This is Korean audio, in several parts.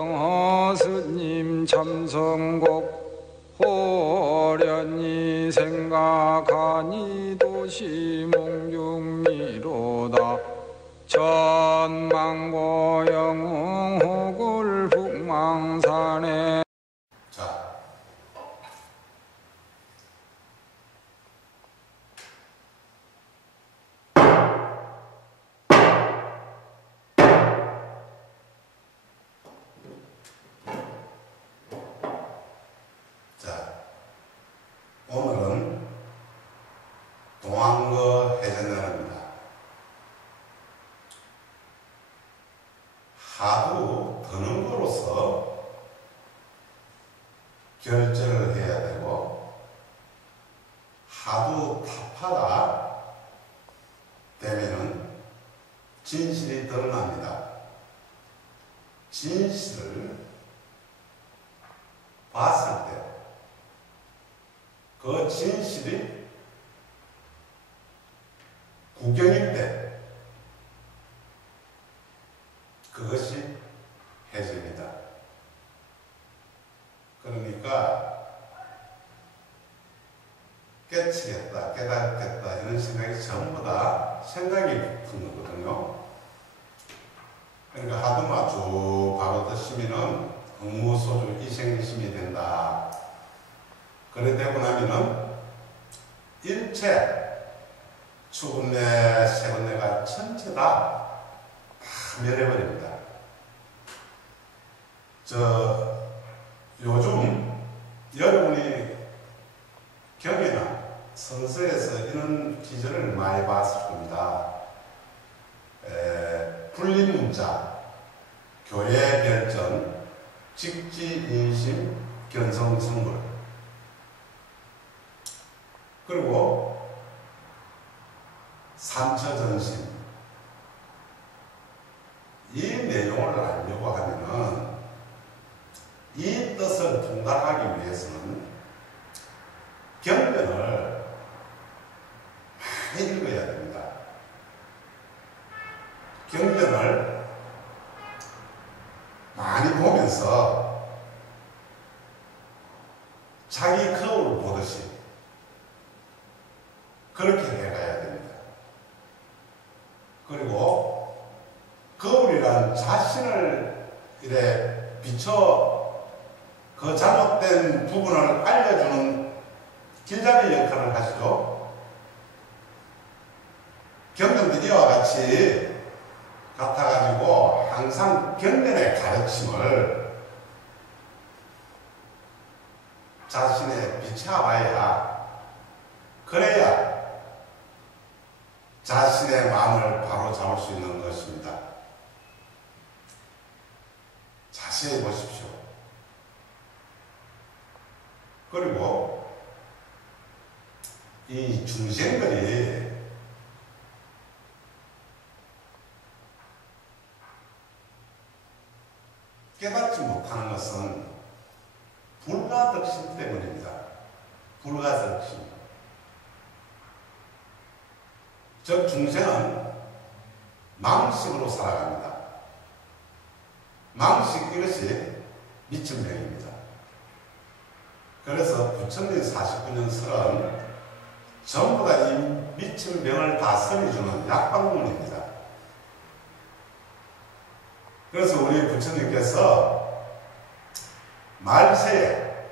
경허스님 참성곡 호련히 생각하니 도시몽중미로다 천망고영웅 호굴 북망산에. 오늘은 동안거 해전날입니다. 하도 드는 거로서 결절을 해야 되고 하도 타파가 되면은 진실이 드러납니다. 진실을 봤을 때 그 진실이 구경일 때 그것이 해전이다. 그러니까 깨치겠다, 깨닫겠다 이런 생각이 전부 다 생각이 붙은 거거든요. 그러니까 하두마 쭉 바로 드시면은 응무소주 이생심이 된다. 그래 되고 나면은 일체 추운내 세운내가 전체 다 멸해버립니다. 요즘 여러분이 경이나 선서에서 이런 기절을 많이 봤을 겁니다. 불림문자, 교회 결전, 직지인심, 견성성불. 그리고 삼처전심. 이 내용을 알려고 하면은 이 뜻을 통달하기 위해서는 경전을 많이 읽어야 됩니다. 경전을 많이 보면서 자기 거울을 보듯이 그렇게 해가야 됩니다. 그리고 거울이란 자신을 이래 비춰 그 잘못된 부분을 알려주는 길잡이 역할을 하시죠. 경전도 이와 같이 같아가지고 항상 경전의 가르침을 자신의 비춰봐야 그래야 자신의 마음을 바로 잡을 수 있는 것입니다. 자세히 보십시오. 그리고 이 중생들이 깨닫지 못하는 것은 불가덕심 때문입니다. 불가덕심. 즉 중생은 망식으로 살아갑니다. 망식 이것이 미친 병입니다. 그래서 부처님 49년 설은 전부 다 이 미친 병을 다 설해주는 약방문입니다. 그래서 우리 부처님께서 말세에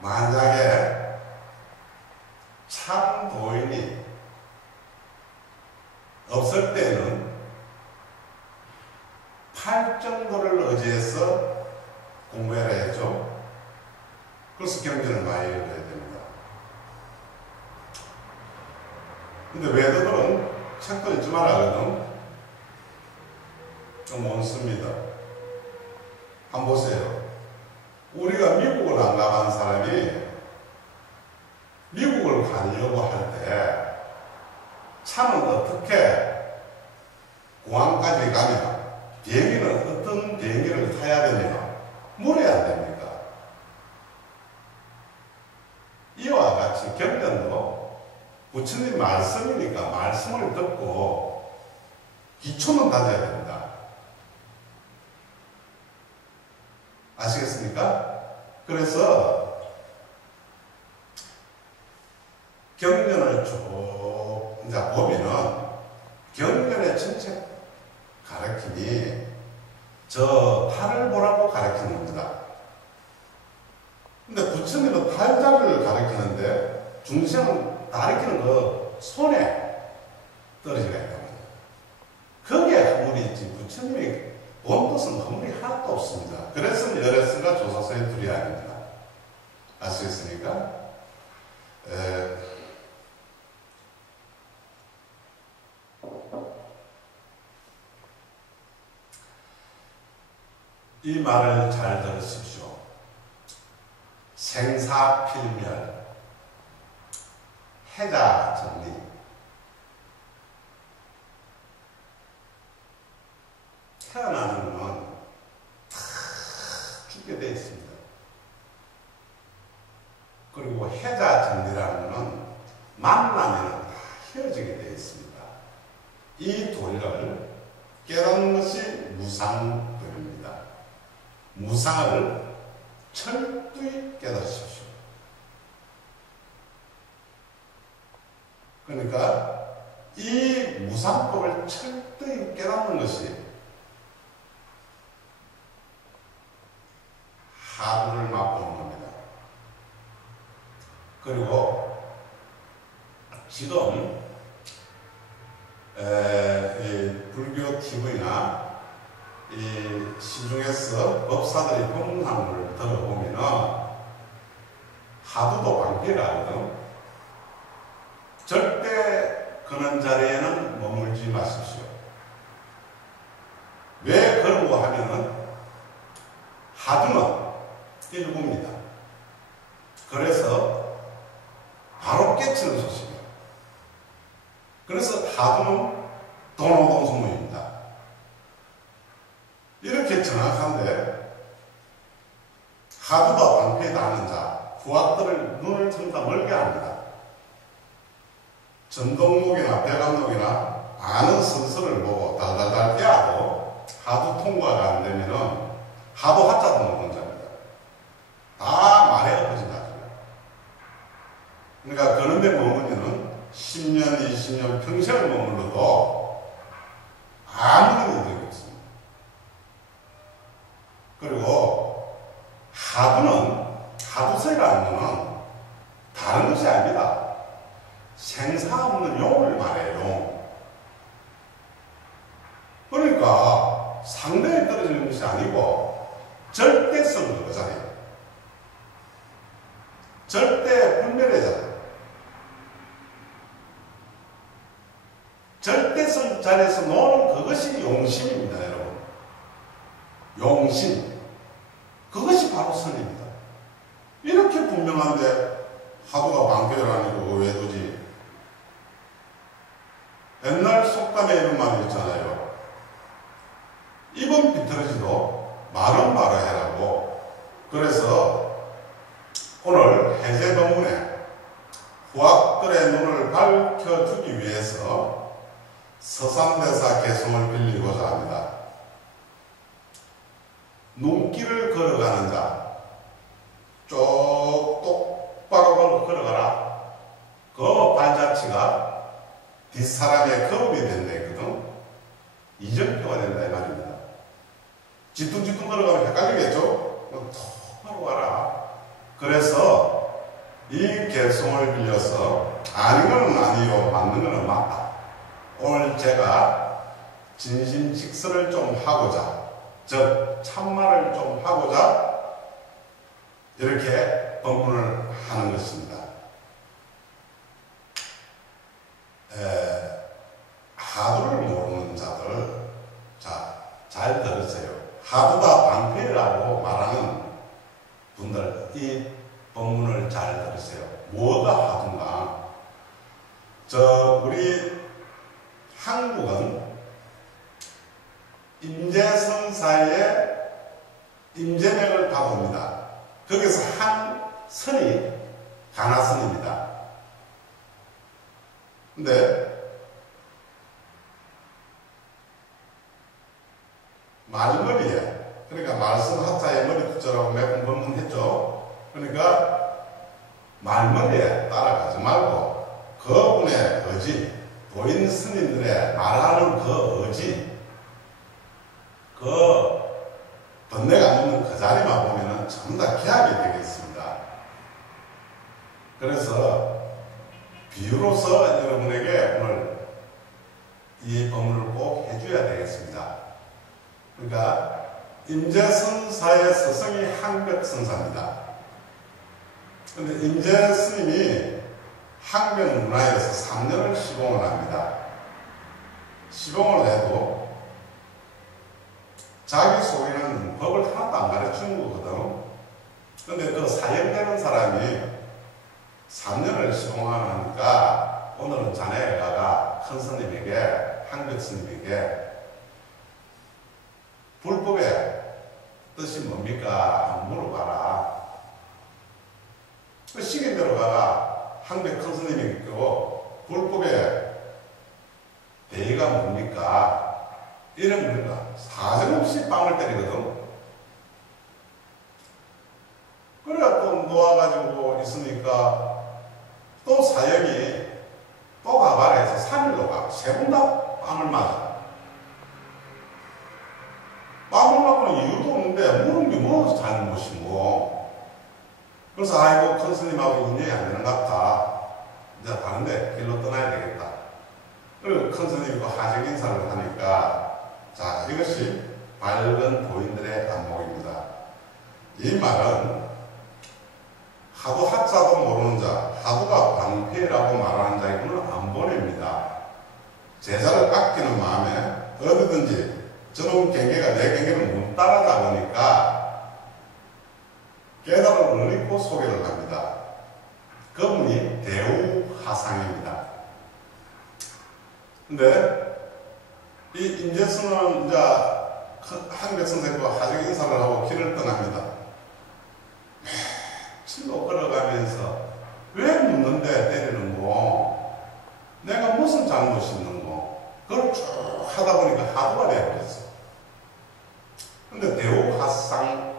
만약에 참 도인이 없을 때는 팔정도를 의지해서 공부해야 했죠. 그래서 경전을 많이 읽어야 됩니다. 근데 외도들은 책도 읽지만 하거든 좀 원습니다. 한번 보세요. 우리가 미국을 안 가본 사람이 미국을 가려고 할 때 차는 어떻게 공항까지 가면 비행기는 어떤 비행기를 타야 됩니까? 물어야 됩니까? 이와 같이 경전도 부처님 말씀이니까 말씀을 듣고 기초는 다져야 됩니다. 아시겠습니까? 그래서 경전을 쭉 이제 보면은 경전의 전체 가르침이 저 팔을 보라고 가르치는 겁니다. 근데 부처님은 팔자를 가르치는데 중심은 가르치는 그 손에 떨어지가 있단 말이에요. 거기에 허물이 있지 부처님이 본 뜻은 허물이 하나도 없습니다. 그래서 열애스가 조사서의 둘이 아닙니다. 아시겠습니까? 이 말을 잘 들으십시오. 생사필멸, 해자 정리. 태어나는 건 다 죽게 되어 있습니다. 그리고 해자 정리라는 건 만나면 다 헤어지게 되어 있습니다. 이 도리를 깨닫는 것이 무상도리입니다. 무상을 철저히 깨달으십시오. 그러니까 이 무상법을 철저히 깨닫는 것이 하두를 맛보는 겁니다. 그리고 지금 이 불교 TV나 이 시중에서 법사들이 법문하는 걸 들어보면은 하두도 방패라거든. 절대 그런 자리에는 머물지 마십시오. 왜 그러고 하면은 하두는 일부입니다. 그래서 바로 깨치는 소식이에요. 그래서 하두는 도노동수무입니다. 이렇게 정확한데 하두가 방패에 닿는 자, 후학들을 눈을 참 다 멀게 합니다. 전동록이나 배감록이나 아는 순서를 보고 달달달 깨야도 하두 통과가 안 되면은 하도 하자도 모르는 자입니다. 다 말에 엎어진다. 그러니까 그런데 머무르면 10년, 20년, 평생을 머물러도 아무런 이득이 없습니다. 그리고 하두세라는 것은 다른 것이 아닙니다. 생사 없는 용을 말해요. 그러니까 상대에 떨어지는 것이 아니고 절대성을 그거잖아요. 절대 분별이잖아요. 절대성 자리에서 노는 그것이 용심입니다, 여러분. 용심. 그것이 바로 선입니다. 이렇게 분명한데 하두가 방패를 아니고 왜 두지? 옛날 속담에 이런 말이 있잖아요. 입은 비틀어지도 말은 말아해라고. 그래서 오늘 해제법문에 후학들의 눈을 밝혀주기 위해서 서산대사 개성을 빌리고자 합니다. 눈길을 걸어가는 자, 쭉 똑바로 걸어가라. 그 발자취가 뒷사람의 거울이 된다 했거든. 이정표가 된다 이 말입니다. 뒤뚱뒤뚱 걸어가면 헷갈리겠죠? 똑바로 가라. 그래서 이 개성을 빌려서 아닌 건 아니요, 맞는 건 맞다. 오늘 제가 진심직설을 좀 하고자, 즉 참말을 좀 하고자 이렇게 법문을 하는 것입니다. 하두를 모르는 자들, 자, 잘 들으세요. 하두가 방패라고 말하는 분들, 이 법문을 잘 들으세요. 뭐가 하두인가? 우리 한국은 임재선사의 임재맥을 다봅니다. 거기서 한 선이 가나선입니다. 근데 말머리에 그러니까 말씀 하자에 머리투자라고 몇 번 법문했죠. 그러니까 말머리에 따라가지 말고 그분의 의지, 도인 스님들의 말하는 그 의지, 그 번뇌가 있는 그 자리만 보면은 전부 다 기하게 되겠습니다. 그래서 비유로서 여러분에게 오늘 이 법문을 꼭 해줘야 되겠습니다. 그러니까 임재선사의 스승이 항백선사입니다. 그런데 임재 스님이 항백문화에서 3년을 시공을 합니다. 시공을 해도 자기 속에는 법을 하나도 안 가르치는 거거든. 근데 그 사형되는 사람이 3년을 시공하니까 오늘은 자네가 큰 스님에게, 항백 스님에게 불법의 뜻이 뭡니까? 물어봐라. 그 시계대로 가가 항백 큰 스님에게 고 불법의 대의가 뭡니까? 이런 거니까 사정없이 빵을 때리거든. 그래가 또 놓아가지고 있으니까 또 사형이 또 가발해서 3일로 가. 세 번 다 빵을 맞아. 빵을 맞고는 이유도 없는데 물은 게 뭐 잘못이고. 그래서 아이고 큰 스님하고 인연이 안 되는 것 같다. 이제 다른데 길로 떠나야 되겠다. 그리고 큰 스님과 하적 인사를 하니까 자, 이것이 밝은 도인들의 안목입니다. 이 말은 하도 하자도 모르는 자, 하도가 방패라고 말하는 자에게는 안 보냅니다. 제자를 아끼는 마음에 어디든지 저놈 경계가 내 경계를 못 따라잡으니까 깨달음을 얻고 소개를 합니다. 그분이 대우하상입니다. 근데 이 임재수는 이제 항백 선생과 하적 인사를 하고 길을 떠납니다. 며칠로 걸어가면서 왜 묻는데 때리는 거? 내가 무슨 잘못이 있는 거? 그걸 쭉 하다 보니까 하도가 되어버렸어. 근데 대우하상을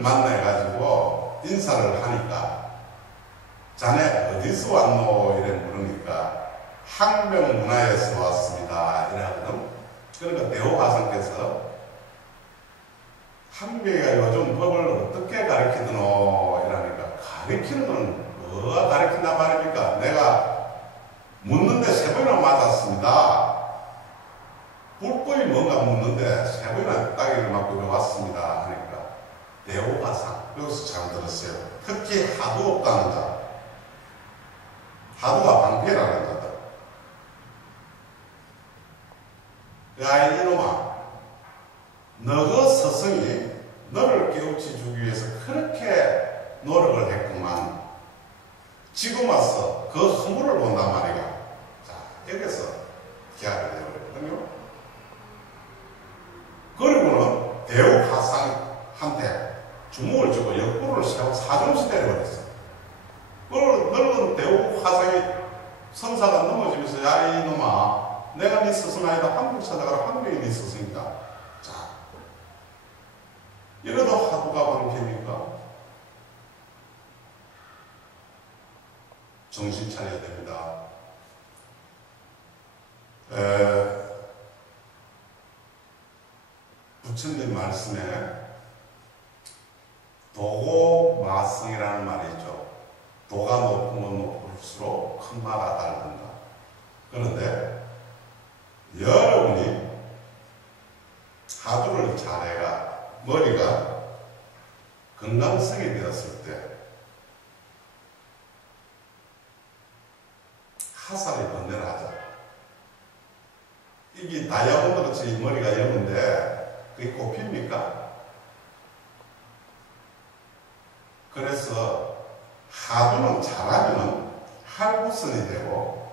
만나가지고 인사를 하니까 자네 어디서 왔노? 이래 물으니까 항명문화에서 왔습니다. 이러거든. 그러니까 대호화상께서 항명이가 요즘 법을 어떻게 가르치드노? 이러니까 가르치는 건 뭐가 가르친단 말입니까? 내가 묻는데 3번이나 맞았습니다. 불법이 뭔가 묻는데 3번이나 따기를 맞고 왔습니다. 하니까 대호화상. 여기서 잘 들었어요. 특히 하도 없다는 자. 하도가 방패라는 자다. 야 이놈아, 너그 스승이 너를 깨우쳐 주기 위해서 그렇게 노력을 했구만. 지금 와서 그 허물을 본단 말이야. 자, 여기서 기하게 되어버렸거든요. 그리고는 대우하상한테 주먹을 쥐고 옆구리를 세워 사정없이 때려버렸어. 그걸 늙은 대우하상이 선사가 넘어지면서 야 이놈아, 내가 네 스승 아니다. 한국 찾아가라. 한국이 네 스승이다. 자, 이래도 하도가 방패입니까? 정신 차려야 됩니다. 부처님 말씀에 도고마성이라는 말이 있죠. 도가 높으면 높을수록 큰 마가 달린다. 그런데 여러분이 하도를 잘해가 머리가 건강성이 되었을 때 하살이 번뇌를 하자. 이게 다이아몬드 같이 머리가 예쁜데 그게 꼽힙니까? 그래서 하도는 잘하면 할구선이 되고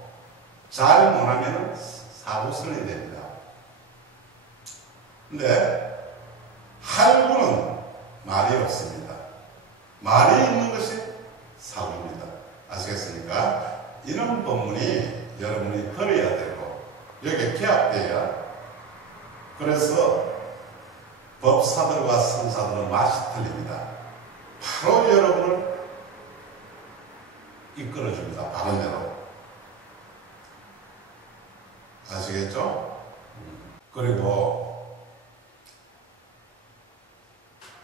잘 못하면 사구선이 됩니다. 근데 할구는 말이 없습니다. 말이 있는 것이 사구입니다. 아시겠습니까? 이런 법문이 여러분이 들어야 되고 여기에 기합돼야. 그래서 법사들과 성사들은 맛이 틀립니다. 바로 여러분을 이끌어줍니다. 바른 대로. 아시겠죠? 그리고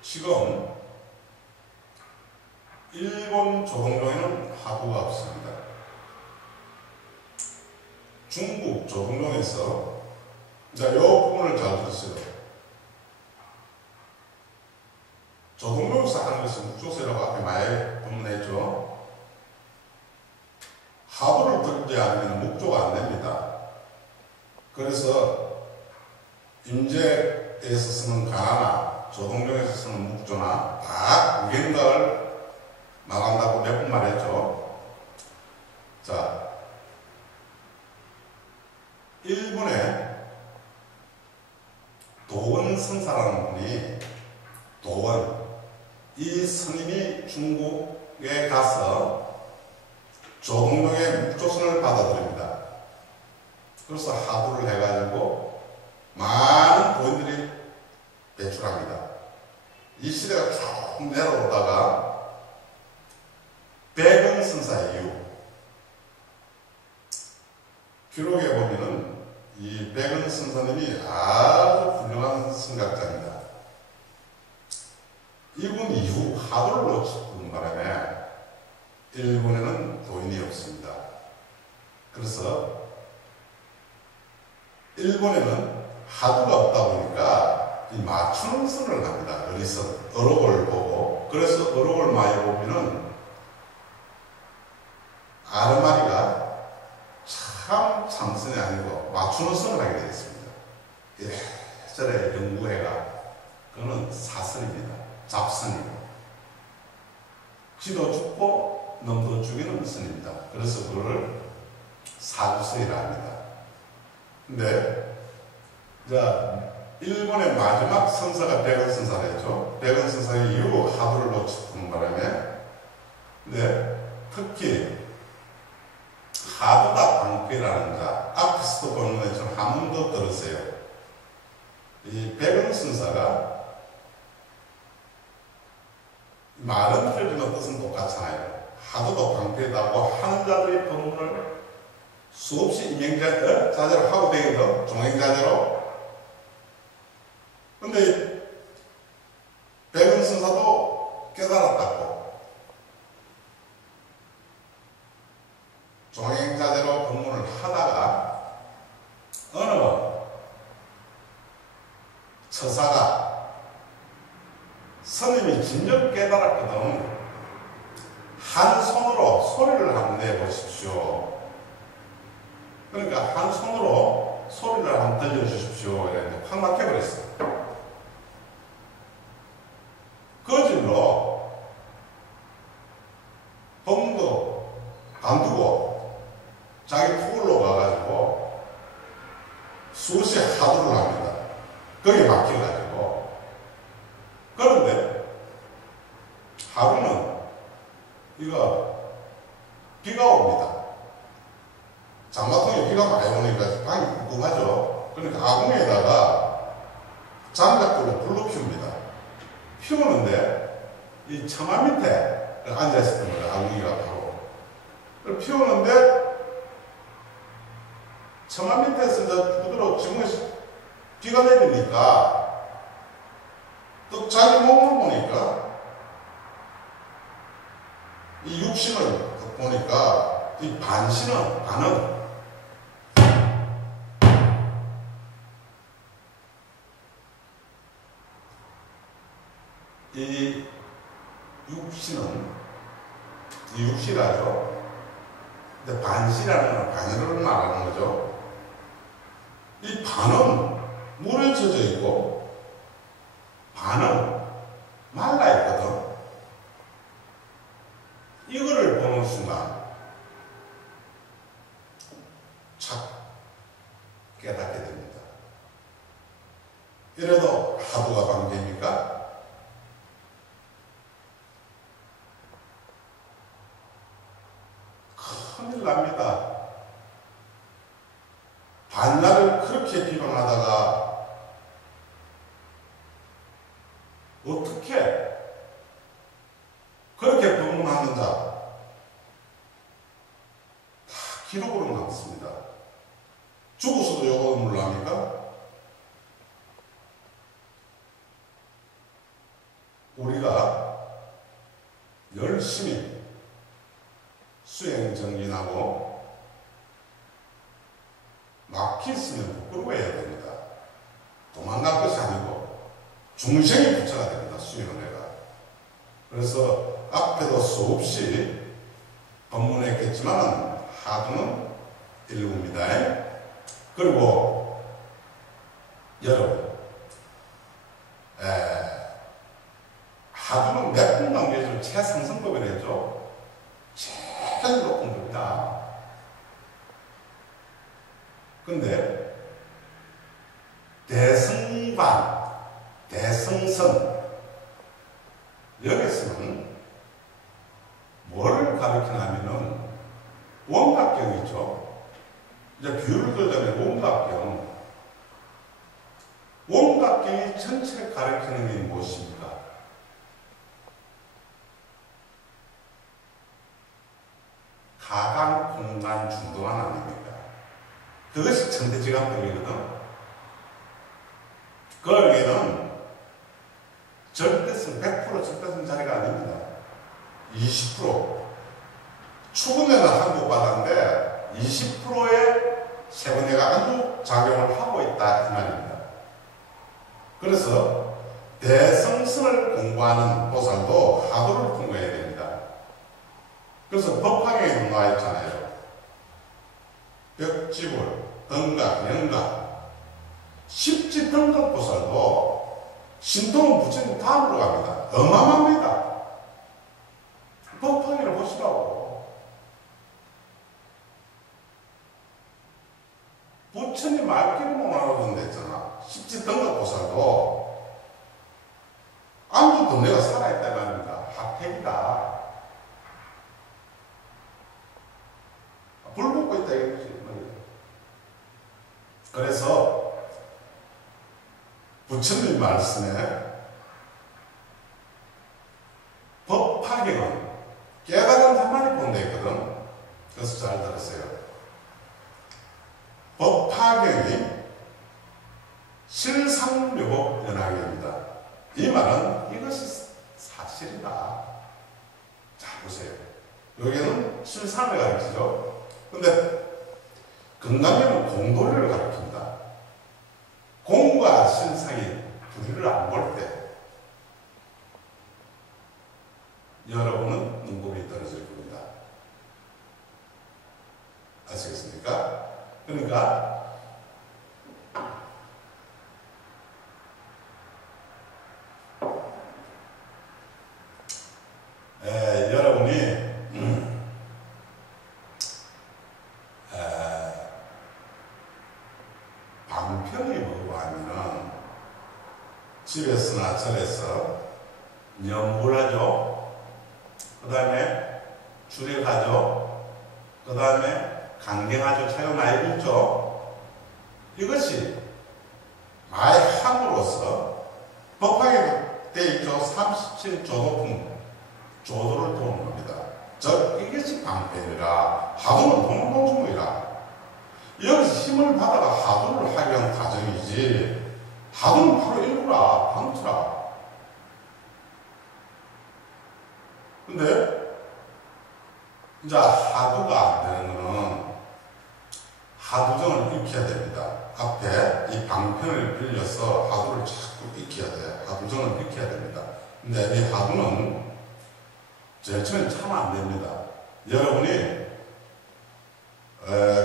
지금 일본 조동종에는 하부가 없습니다. 중국 조동종에서 이 부분을 잘 들으세요. 조동종에서 하는 것은 묵조세라고 앞에 많이 본문했죠. 하부를 들지 않으면 묵조가 안 됩니다. 그래서 임제에서 쓰는 가나나 조동종에서 쓰는 묵조나 다 구경각을 말한다고 몇 번 말했죠. 자, 일본에 도원 선사라는 분이 도원, 이 스님이 중국에 가서 조동종의 묵조선을 받아들입니다. 그래서 하부를 해가지고 많은 도인들이 배출합니다. 이 시대가 쭉 내려오다가 백은선사 이후 기록에 보면은 이 백은선사님이 아주 훌륭한 선각자입니다. 이분 이후 하부를 놓치는 바람에 일본에는 도인이 없습니다. 그래서 일본에는 하부가 없다 보니까 이 맞추는 선을 합니다. 어리선, 어록을 보고. 그래서 어록을 많이 보면은 아르마리가 참 참선이 아니고 맞추는 선을 하게 되어 있습니다. 이래저래 연구해가 그거는 사선입니다. 잡선이고 쥐도 죽고 놈도 죽이는 선입니다. 그래서 그걸 사주선이라 합니다. 근데 자, 일본의 마지막 선사가 백은선사였죠. 백은선사 이후 하부를 놓치는 바람에 근데 특히 하부다 방패라는 자, 앞에서도 보는 것처럼 한 번 더 들으세요. 이 백은선사가 말은 틀리지만 뜻은 똑같잖아요. 하도도 방패다고 하는 자들의 법문을 수없이 임행자제로 하고 되거든. 종행자제로. 근데 백은선사도 깨달았다고 종행자제로 법문을 하다가 어느 처사가 스님이 진정 깨달았거든. 한 손으로 소리를 한번 내보십시오. 그러니까 한 손으로 소리를 한번 들려주십시오. 이랬는데 확 막혀버렸어. 거질로 법문도 간두고 자기 토굴로 가가지고 수시 하도를 합니다. 거기에 막혀가지고. 그런데 하루는 이거 비가 옵니다. 장마통에 비가 많이 오니까 방이 꿉꿉하죠. 그러니까 아궁에다가 장작불로 불로 피웁니다. 피우는데 이 처마 밑에 앉아있었던 거예요. 아궁이가 바로. 피우는데 처마 밑에서 부드러워 지금 비가 내리니까 또 자기 몸을 보니까 이 육신을 보니까 이 반은 이 육시라죠. 근데 반시라는 건 반열을 말하는 거죠. 이 반은 물에 젖어 있고 반은 말라 있거든. 이거를 보는 순간 착 깨닫게 됩니다. 이래도 하부가 관계입니까? 큰일 납니다. 반야를 그렇게 비방하다가 어떻게 그렇게 법문하는 자 다 기록으로 남습니다. 죽어서도 요거를 합니까? 우리가 열심히 수행 정진하고 막혔으면 부끄러워해야 됩니다. 도망갈 것이 아니고 중생이 부처가 됩니다. 수행을 해가. 그래서 앞에도 수없이 법문했겠지만 하두는 일구입니다. 그리고 여러분 하두는 몇 분 관계에서 최상승법이라 했죠. 제일 높은 겁니다. 근데 대승관, 대승선 여기서는 뭘 가르치냐면은 원각경이죠. 이제 비유를 들자면 원각경. 원각경이 전체를 가르치는 게 무엇입니까? 가강, 공간, 중도만 아닙니까? 그것이 천대지감법이거든. 그러기에는 절대성, 100% 절대성 자리가 아닙니다. 20%. 추구면은 한국 바다인데 20%의 세분해가 안주 작용을 하고 있다 이 말입니다. 그래서 대성성을 공부하는 보살도 하도를 통과해야 됩니다. 그래서 법화경에도 나와 있잖아요. 벽지불, 등각, 영각, 십지등각 보살도 신통은 부처님 다음으로 갑니다. 어마어마합니다. 법화경을 보시라고. 부처님 말귀를 못 알아듣는다 했잖아. 십지등각 보살도 아무도 내가 살아있다고 합니다. 학택이다. 불 붙고 있다 이거지. 그래서 부처님 말씀에 법화경은 깨달은 한마디 본다 했거든. 그래서 잘 들으세요. 법화경이 실상묘법 연학입니다. 이 말은 이것이 사실이다. 자 보세요. 여기는 실상을 가르치죠. 근데 건강에는 공도를 가르칩니다. 공과 실상이 둘이를 안 볼 때 여러분은 눈곱이 떨어질 겁니다. 아시겠습니까? 그러니까 여러분이 방편이 뭐고 하면은 집에서나 절에서 염불하죠. 그 다음에 주력하죠. 그 다음에 강경하죠. 차요 많이 있죠. 이것이 많이 함으로써 법화에 되어 있죠. 37조도품 조도를 도는 겁니다. 즉 이것이 방편이라 하도는 동동중이라 여기서 힘을 받아가 하도를 하기 위한 과정이지 하도는 바로 일구라 방치라. 근데 이제 하도가 안 되는 거는 하도정을 익혀야 됩니다. 앞에 이 방편을 빌려서 하도를 자꾸 익혀야 돼. 하도정을 익혀야 됩니다. 근데 이 하도는 제일 처음에 차면 안 됩니다. 여러분이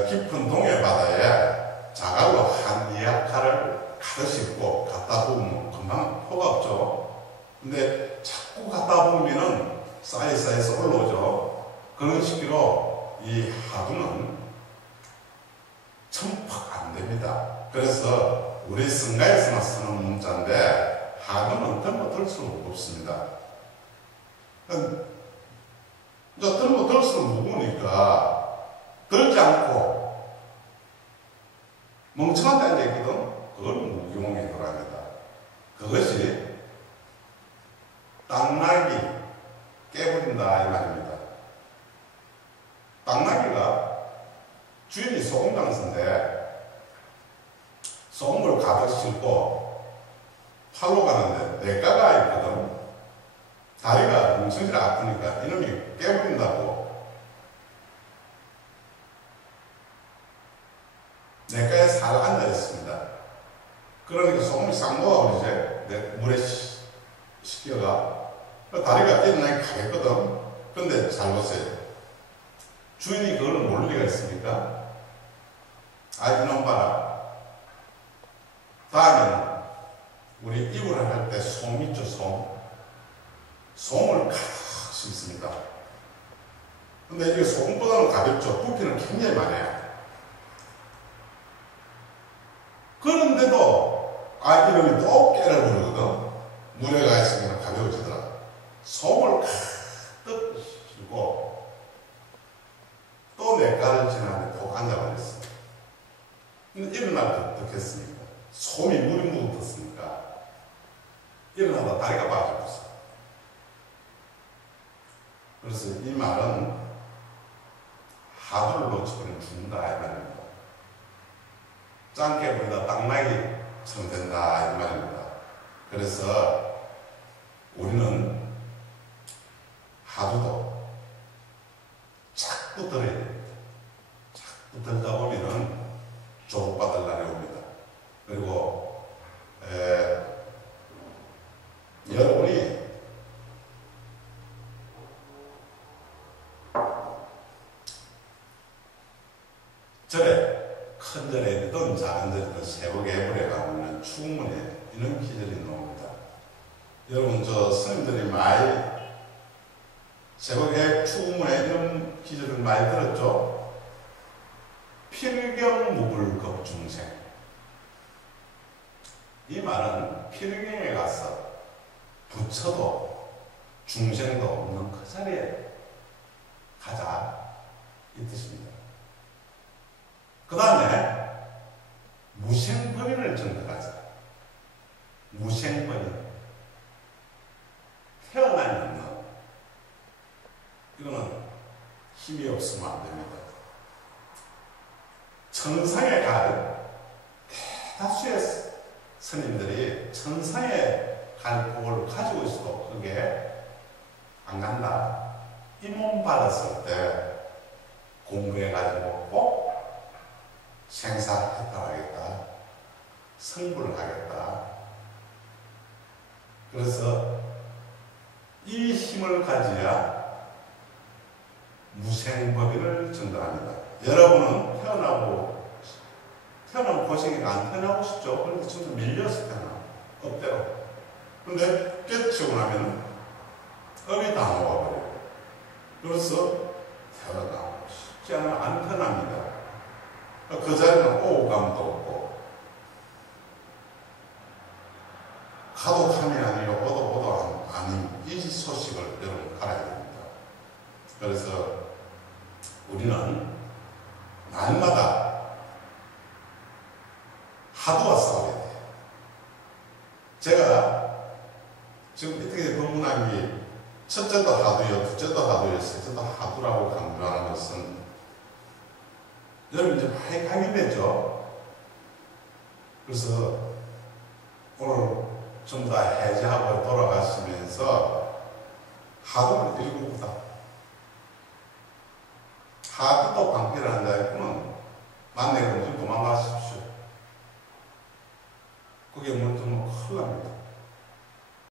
깊은 동해 바다에 자갈로 한 이약칼을 가득 싣고 갖다 보면 금방 포가 없죠. 근데 자꾸 갖다 보면은 쌓여서 올라오죠. 그런 식으로 이 하두는 첨팍 안 됩니다. 그래서 우리 성가에서만 쓰는 문자인데 하두는 들고 들 수는 없습니다. 이제 들고 들 수는 무거우니까 들지 않고 멍청한 데 앉아있거든. 그걸 무기몽에 들어갑니다. 그것이 당나귀 깨부린다 이 말입니다. 당나귀가 주인이 소금 장수인데 소금을 가득 싣고 팔로 가는데 냇가가 있거든. 다리가 뭉쳐지를 아프니까 이놈이 깨부린다고 냇가에 살 앉아 있습니다. 그러니까 소금이 싹 녹아버리지. 물에 씻겨가. 다리가 일어나기 가겠거든. 근데 잘 보세요. 주인이 그걸 모를 리가 있습니까? 아, 이놈 봐라. 다음에는 우리 이불을 할 때 솜 있죠, 솜. 솜을 가득 싣습니다. 근데 이게 솜보다는 가볍죠. 부피는 굉장히 많아요. 그런데도 이놈이 또 깨를 부르거든. 물에 가 있으면 가벼워지더라. 솜을 가득 싣고 또 냇가를 지나는데 꼭 앉아버렸어. 근데 일어날 때 어떻겠습니까? 솜이 물이 묻었으니까 일어나다 다리가 빠져버렸어. 그래서 이 말은 하도를 놓치고는 죽는다 이 말입니다. 짱깨 부리다 당나귀처럼 된다 이 말입니다. 그래서 우리는 하도도 자꾸 들어야 됩니다. 자꾸 들다 보면은 조국받을 날이 옵니다. 그리고 여러분이 절에 큰 절에든 작은 절에든 새벽 예불에 가면 충분히 이런 기절이 나옵니다. 여러분 저 스님들이 많이 새벽에 추구문에 이런 기절을 많이 들었죠? 필경무불급 중생. 이 말은 필경에 가서 부처도 중생도 없는 그 자리에 가자 이 뜻입니다. 그 다음에 무생법인을 정득하자. 무생법인. 태어나지 않는. 이거는 힘이 없으면 안 됩니다. 천상에 갈 대다수의 스님들이 천상에 갈 복을 가지고 있어도 그게 안 간다. 이 몸 받았을 때 공부해가지고 꼭 생사해탈하겠다. 성불을 하겠다. 그래서 이 힘을 가져야 무생법인을 전달합니다. 여러분은 태어나고 고생이니까 안 태어나고 싶죠? 그런데 진짜 밀려서 태어나. 업대로. 근데 깨치고 나면 업이 다 녹아버려요. 그래서 태어나고 쉽지 않으면 안 태어납니다. 그 자리는 오감도 없고 가도 감이 아니요 오도 아닌 이 소식을 여러분 알아야 됩니다. 그래서 우리는 날마다 하도와 싸워야 돼요. 제가 지금 이렇게 법문한 게 첫째도 하도요, 둘째도 하도요, 셋째도 하도라고 강조하는 것은 여러분 이제 많이 강의됐죠? 그래서 오늘 전부 다 해제하고 돌아가시면서 하도를 읽어보다. 하도도 방패를 한다 했구는 만나게 되면 도망가십시오. 그게 물들면 큰일 납니다.